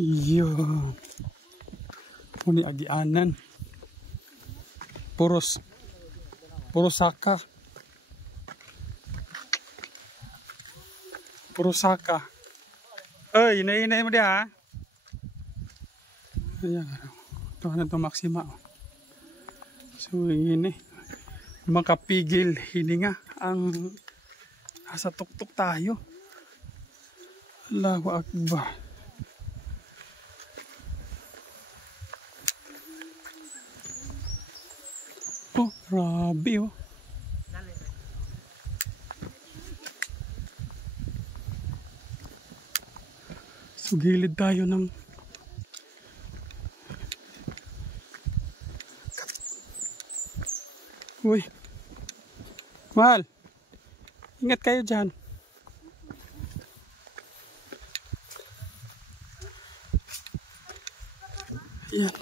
Yun. Muni agianan. Puros saka. Puro saka. Ay, inay mo dia. Ayan. Ito na ito maksima. So, ini makapigil hininga ang asa tuktok tayo. Allahu Akbar. Oh, grabe oh. So, gilid tayo ng uy. Mahal. Ingat kayo dyan. Ayan.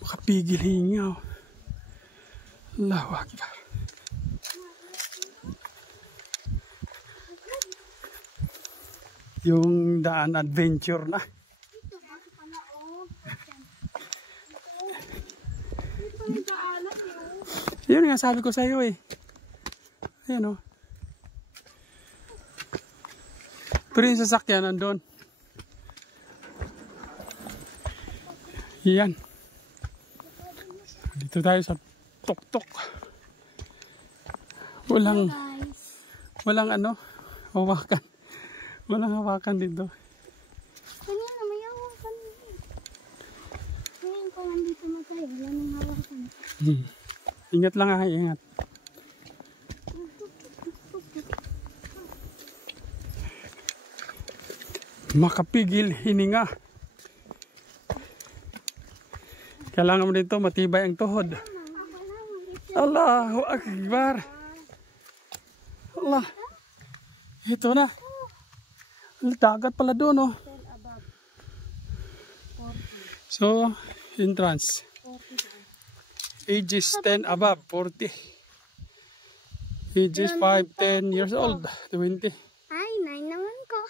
Makapigil hinga. Allahu Akbar. Yung daan adventure na. Yun nga sabi ko sa iyo eh. Ayan o. Pero yung sasakyan nandun. Yan. Dito tayo sa tuktok. Walang ano, hawakan. Walang hawakan dito. Kanina may hawakan. Ngayon ko nandito na tayo, wala nang hawakan. Ingat lang ha, ingat. Makapigil hininga. Kailangan mo dito matibay ang tuhod. Allahu Akbar. Allah. Ito na. Dagat pala doon oh. So, entrance. Ages 10 above, 40. Ages 5, 10 years old, 20. Ay, 9 naman ko.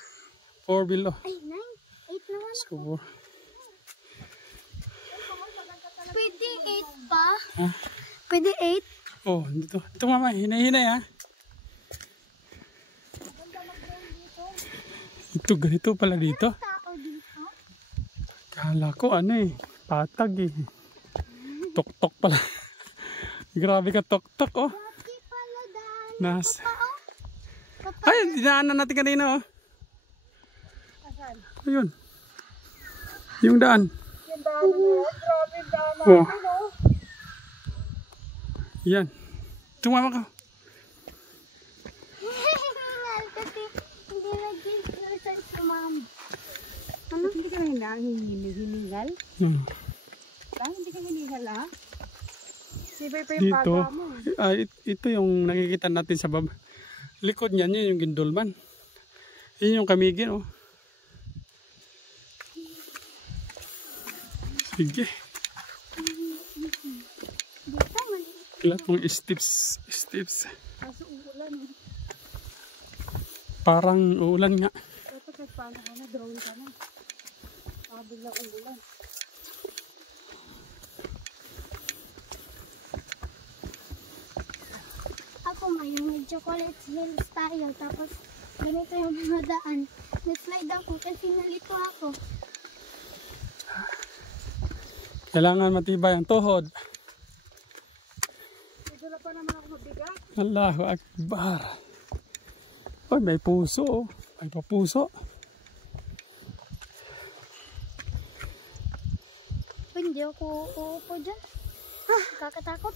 4 below. Ay, 9. 8 naman So, ko. Pwede 8 pa? ha? Pwede 8? Oh, dito. Ito mama, hinay-hinay ha. Ito, ganito pala dito. Tao dito? Kala ko ano eh, patag eh. Tok-tok pala. Grabe ka tok-tok oh. Bakit pala dahil? Nas. Papa, Ay, dinaanan natin kanina oh. asan? Ayun. Yung daan. Yung daan na yan? Grabe daan na. Oh. Yan. Tumama ka. Kasi hindi nag-exercise si ma'am. Ano? Hindi ka hinihingal? Hindi ka hinihingal ha? Sibay pa yung Dito. baga mo. Ito yung nakikita natin sa baba. Likod niyan yun yung Gindulman. Yun yung Kamigin oh. Sige. Ilan mong steps. Kaso uulan eh. Parang uulan nga. Dapat nagpaano ka na, drone ka na. Baka biglang uulan. Ako ngayon, may chocolate hills tayo. Tapos, ganito yung mga daan. Nag-slide ako kasi nalito ako. Kailangan matibay ang tuhod. Dala pa naman ako mabigat. Allahu Akbar. Oy, may puso oh. May papuso. Hindi ako uupo dyan. Nakakatakot.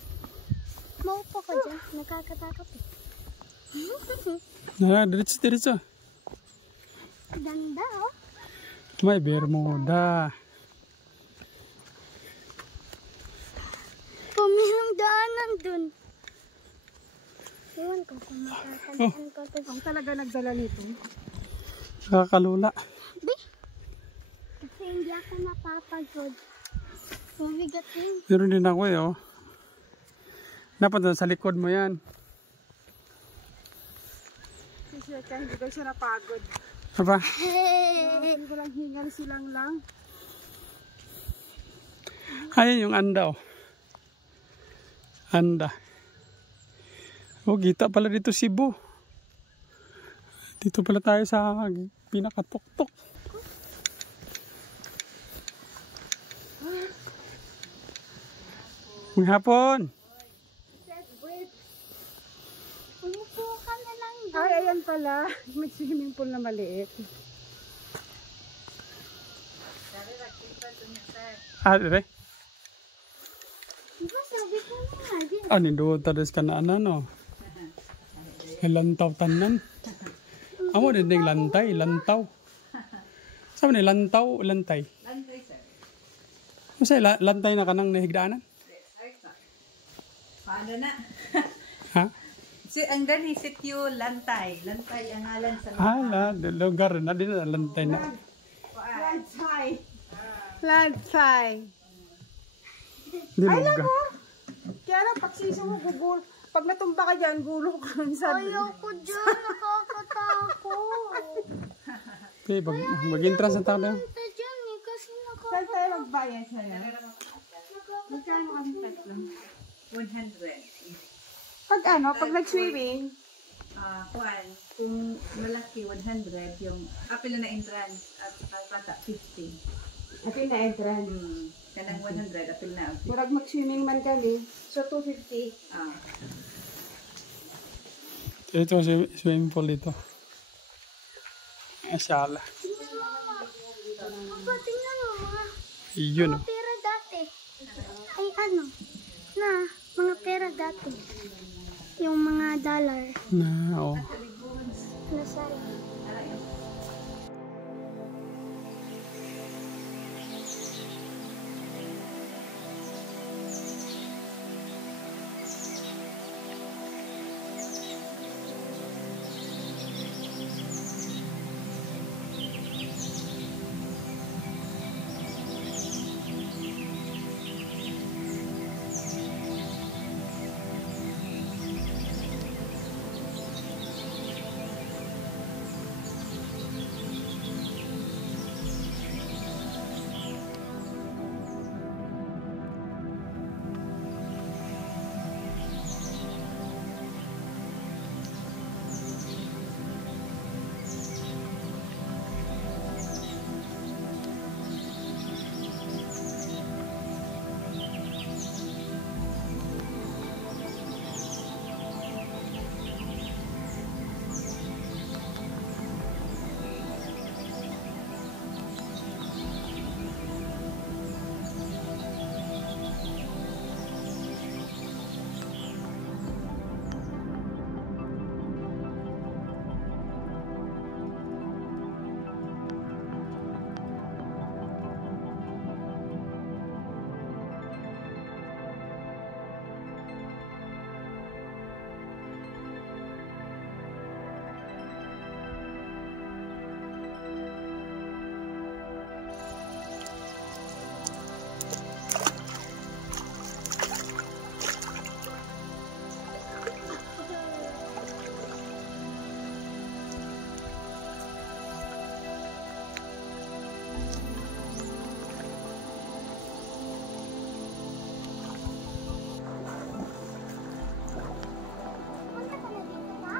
Maupo ka dyan. Nakakatakot eh. Diretso. Ganda oh. May Bermuda. Pumirang daanan dun. Iwan ko kung makakadaan ko to. Ang talaga nagdala nito. Nakakalula. Be, kasi hindi ako napapagod. Mabigat yun. Meron din ako eh oh. Dapat sa likod mo yan. Kasi hindi daw siya napagod. Apa? Hindi ko lang hingal silang lang. Ayan yung anda oh. Anda. Oh, kita pala dito Cebu. Dito pala tayo sa pinakatuktok. May hapon. Umupo ka na lang doon. Ay, ayan pala. May swimming pool na maliit. Ah, dire. Diba sabi ko na nga din. Ani do tades kana no. Lantaw tanan. Amo din ding lantay, lantaw. Sabi ni lantaw, lantay. Lantay, sir. Masay lantay na kanang nahigdaanan. Paano na? Ha? Ang dani sityo Lantay. Lantay ang ngalan sa Lugar na din lantay na. Lantay. Lantay. Di lugar. Kaya lang, pagsisi mo, gugul. Pag natumba ka dyan, gulo ka lang sa... Ayaw ko dyan, nakakatakot. Okay, mag-entrance na tayo. Ito dyan eh, kasi Saan tayo magbayad sa'yo? Magkano ang tatlo? 100. Pag pag nag-swimming, Juan, kung malaki 100, yung apil na entrance at bata 50. atin na entrance. Kanang 100, apil na. Murag mag-swimming man kami, so 250. Ito swimming pool dito. Asala. Papa, tingnan mo mga Iyon oh. pera dati. Ay mga pera dati. Yung mga dollar. Na oh. Nasaan? Punta ka na dito, ha?